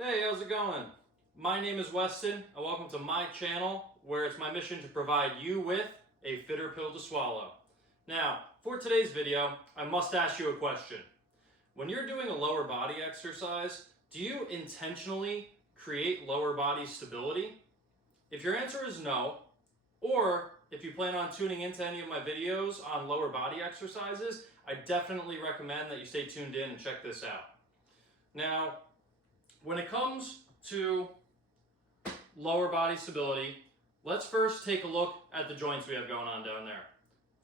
Hey, how's it going? My name is Weston, and welcome to my channel, where it's my mission to provide you with a fitter pill to swallow. Now, for today's video, I must ask you a question. When you're doing a lower body exercise, do you intentionally create lower body stability? If your answer is no, or if you plan on tuning into any of my videos on lower body exercises, I definitely recommend that you stay tuned in and check this out. Now, when it comes to lower body stability, let's first take a look at the joints we have going on down there.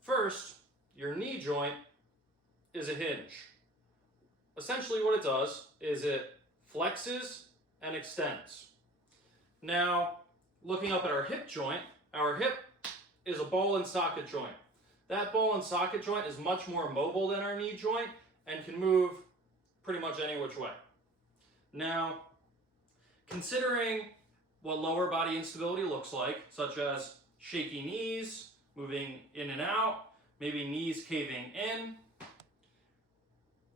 First, your knee joint is a hinge. Essentially what it does is it flexes and extends. Now, looking up at our hip joint, our hip is a ball and socket joint. That ball and socket joint is much more mobile than our knee joint and can move pretty much any which way. Now, considering what lower body instability looks like, such as shaky knees, moving in and out, maybe knees caving in,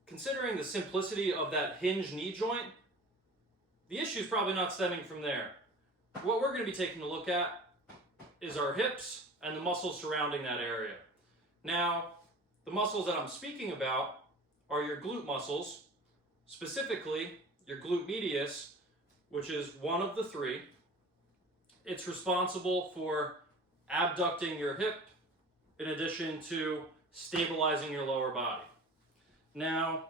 considering the simplicity of that hinge knee joint, the issue is probably not stemming from there. What we're going to be taking a look at is our hips and the muscles surrounding that area. Now, the muscles that I'm speaking about are your glute muscles, specifically your glute medius, which is one of the three. It's responsible for abducting your hip in addition to stabilizing your lower body. Now,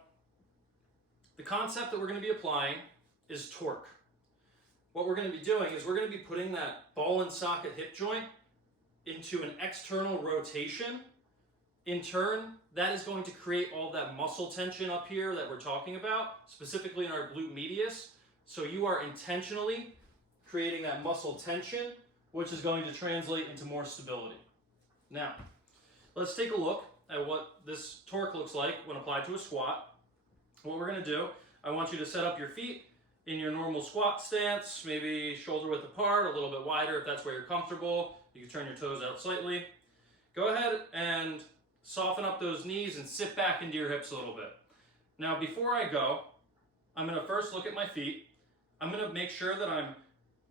the concept that we're going to be applying is torque. What we're going to be doing is we're going to be putting that ball and socket hip joint into an external rotation. In turn, that is going to create all that muscle tension up here that we're talking about, specifically in our glute medius. So you are intentionally creating that muscle tension, which is going to translate into more stability. Now, let's take a look at what this torque looks like when applied to a squat. What we're going to do, I want you to set up your feet in your normal squat stance, maybe shoulder width apart, a little bit wider if that's where you're comfortable. You can turn your toes out slightly. Go ahead and soften up those knees and sit back into your hips a little bit. Now, before I go, I'm going to first look at my feet. I'm going to make sure that I'm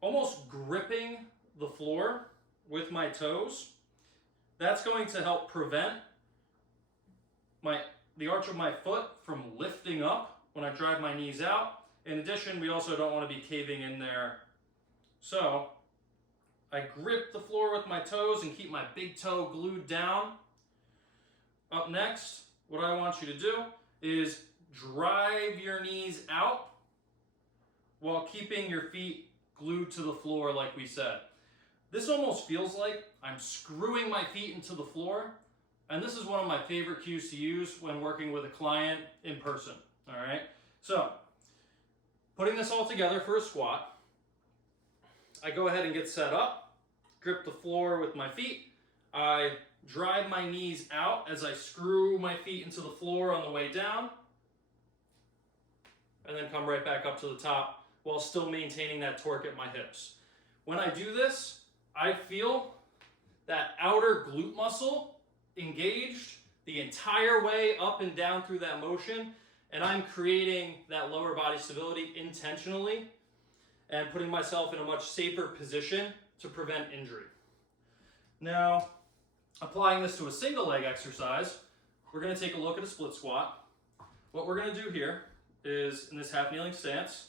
almost gripping the floor with my toes. That's going to help prevent the arch of my foot from lifting up when I drive my knees out. In addition, we also don't want to be caving in there. So I grip the floor with my toes and keep my big toe glued down. Up next, what I want you to do is drive your knees out while keeping your feet glued to the floor like we said. This almost feels like I'm screwing my feet into the floor, and this is one of my favorite cues to use when working with a client in person, all right? So, putting this all together for a squat, I go ahead and get set up, grip the floor with my feet, I drive my knees out as I screw my feet into the floor on the way down, and then come right back up to the top while still maintaining that torque at my hips. When I do this, I feel that outer glute muscle engaged the entire way up and down through that motion, and I'm creating that lower body stability intentionally and putting myself in a much safer position to prevent injury. Now, applying this to a single leg exercise, we're going to take a look at a split squat. What we're going to do here is, in this half kneeling stance,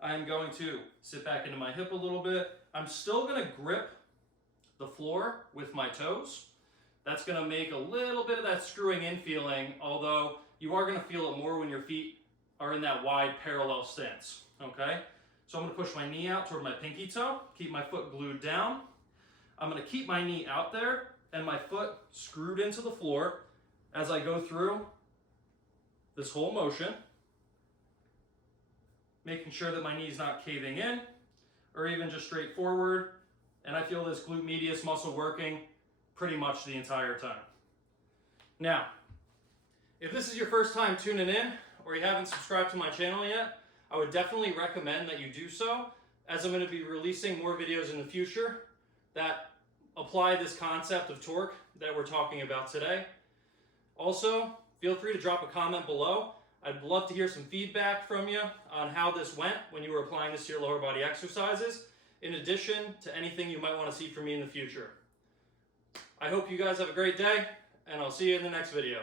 I'm going to sit back into my hip a little bit. I'm still going to grip the floor with my toes. That's going to make a little bit of that screwing in feeling, although you are going to feel it more when your feet are in that wide parallel stance, okay? So I'm going to push my knee out toward my pinky toe, keep my foot glued down. I'm going to keep my knee out there and my foot screwed into the floor as I go through this whole motion, making sure that my knee's not caving in or even just straight forward. And I feel this glute medius muscle working pretty much the entire time. Now, if this is your first time tuning in or you haven't subscribed to my channel yet, I would definitely recommend that you do so, as I'm going to be releasing more videos in the future that apply this concept of torque that we're talking about today. Also, feel free to drop a comment below. I'd love to hear some feedback from you on how this went when you were applying this to your lower body exercises, in addition to anything you might want to see from me in the future. I hope you guys have a great day, and I'll see you in the next video.